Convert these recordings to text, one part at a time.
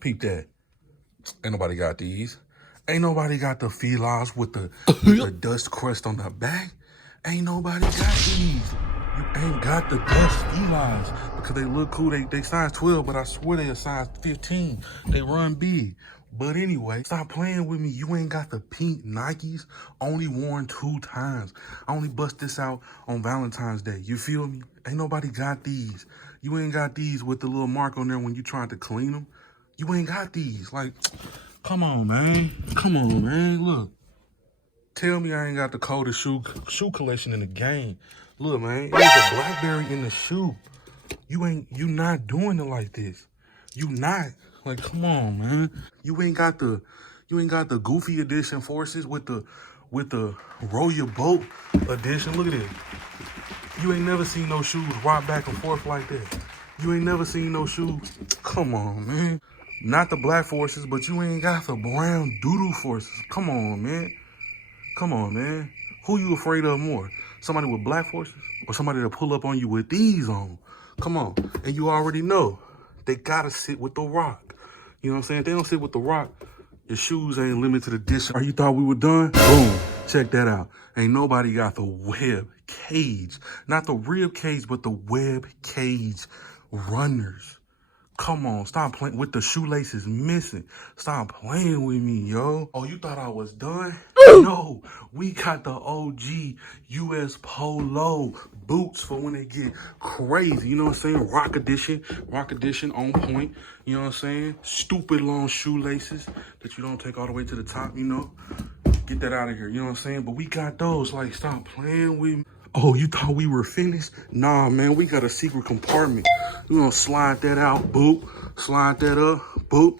Peep that. Ain't nobody got these. Ain't nobody got the Filas with the dust crust on the back. Ain't nobody got these. You ain't got the dust Filas because they look cool. They size 12, but I swear they a size 15. They run big. But anyway, stop playing with me. You ain't got the pink Nikes, only worn 2 times. I only bust this out on Valentine's Day. You feel me? Ain't nobody got these. You ain't got these with the little mark on there when you trying to clean them. You ain't got these. Like, come on, man. Come on, man. Look. Tell me I ain't got the coldest shoe collection in the game. Look, man. There's a Blackberry in the shoe. You not doing it like this. You not. Like, come on, man. You ain't got the Goofy edition forces with the row your boat edition. Look at this. You ain't never seen no shoes rock back and forth like that. You ain't never seen no shoes. Come on, man. Not the black forces, but you ain't got the brown doodoo forces. Come on, man. Come on, man. Who you afraid of more? Somebody with black forces or somebody to pull up on you with these on? Come on. And you already know they gotta sit with the rock. You know what I'm saying? If they don't sit with the rock, your shoes ain't limited edition. Or you thought we were done? Boom. Check that out. Ain't nobody got the web cage. Not the rib cage, but the web cage runners. Come on, stop playing with the shoelaces missing. Stop playing with me, yo. Oh, you thought I was done? No, we got the OG US Polo boots for when they get crazy. You know what I'm saying? Rock edition on point. You know what I'm saying? Stupid long shoelaces that you don't take all the way to the top, you know? Get that out of here, you know what I'm saying? But we got those, like, stop playing with me. Oh, you thought we were finished? Nah, man, we got a secret compartment. We're gonna slide that out, boop. Slide that up, boop.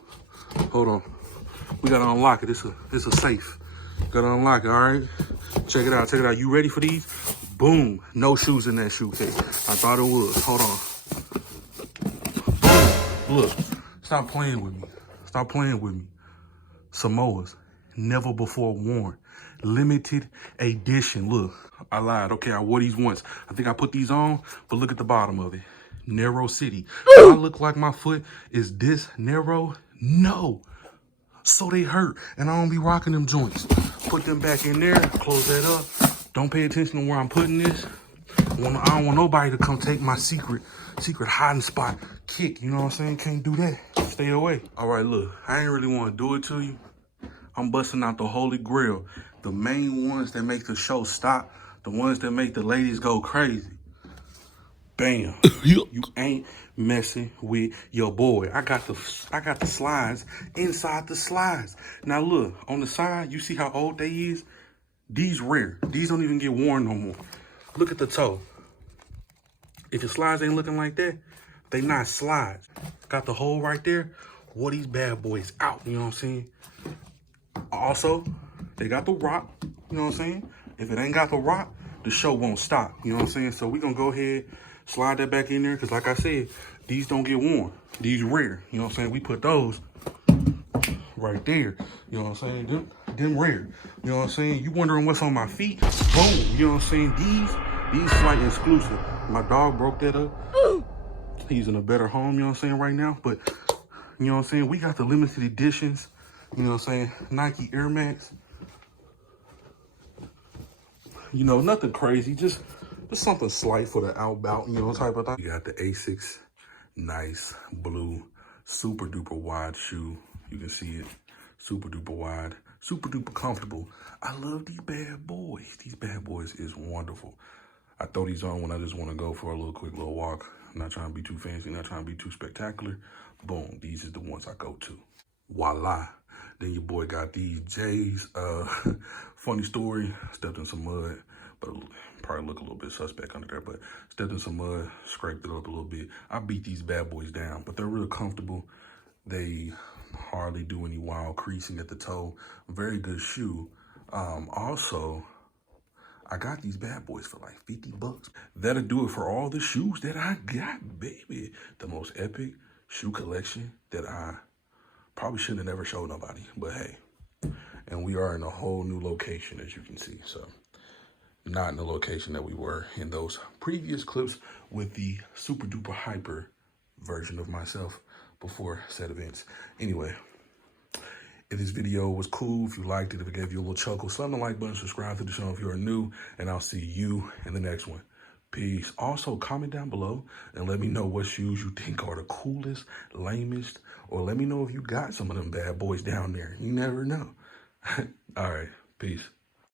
Hold on. We gotta unlock it. It's a safe. Gotta unlock it, all right? Check it out, check it out. You ready for these? Boom. No shoes in that shoe case. I thought it was. Hold on. Boom. Look, stop playing with me. Stop playing with me. Samoas, never before worn. Limited edition. Look, I lied. Okay, I wore these once. I think I put these on, but look at the bottom of it. Narrow City. Do I look like my foot is this narrow? No. So they hurt, and I don't be rocking them joints. Put them back in there, close that up. Don't pay attention to where I'm putting this. I don't want nobody to come take my secret hiding spot kick. You know what I'm saying? Can't do that. Stay away. All right, look, I ain't really want to do it to you. I'm busting out the holy grail. The main ones that make the show stop. The ones that make the ladies go crazy. Bam. You ain't messing with your boy. I got the slides inside the slides. Now look, on the side, you see how old they is? These rare. These don't even get worn no more. Look at the toe. If your slides ain't looking like that, they not slides. Got the hole right there. Wore these bad boys out, you know what I'm saying? Also, they got the rock, you know what I'm saying? If it ain't got the rock, the show won't stop, you know what I'm saying? So we gonna go ahead, slide that back in there, because like I said, these don't get worn. These rare, you know what I'm saying? We put those right there, you know what I'm saying? Them rare, you know what I'm saying? You wondering what's on my feet? Boom, you know what I'm saying? These slight exclusive. My dog broke that up. He's in a better home, you know what I'm saying, right now? But, you know what I'm saying? We got the limited editions. You know what I'm saying? Nike Air Max. You know, nothing crazy. Just something slight for the outbout, you know, type of thing. You got the Asics. Nice blue, super duper wide shoe. You can see it. Super duper wide. Super duper comfortable. I love these bad boys. These bad boys is wonderful. I throw these on when I just want to go for a quick little walk. I'm not trying to be too fancy, not trying to be too spectacular. Boom, these is the ones I go to. Voila. Then your boy got these J's. Funny story, stepped in some mud, but probably look a little bit suspect under there, but stepped in some mud, scraped it up a little bit. I beat these bad boys down, but they're real comfortable. They hardly do any wild creasing at the toe. Very good shoe. Also, I got these bad boys for like 50 bucks. That'll do it for all the shoes that I got, baby. The most epic shoe collection that I probably shouldn't have never showed nobody, but hey. And we are in a whole new location, as you can see. So, not in the location that we were in those previous clips with the super duper hyper version of myself. before said events. Anyway, if this video was cool, if you liked it, if it gave you a little chuckle, slam the like button, subscribe to the channel if you are new, and I'll see you in the next one. Peace. Also, comment down below and let me know what shoes you think are the coolest, lamest, or let me know if you got some of them bad boys down there. You never know. All right. Peace.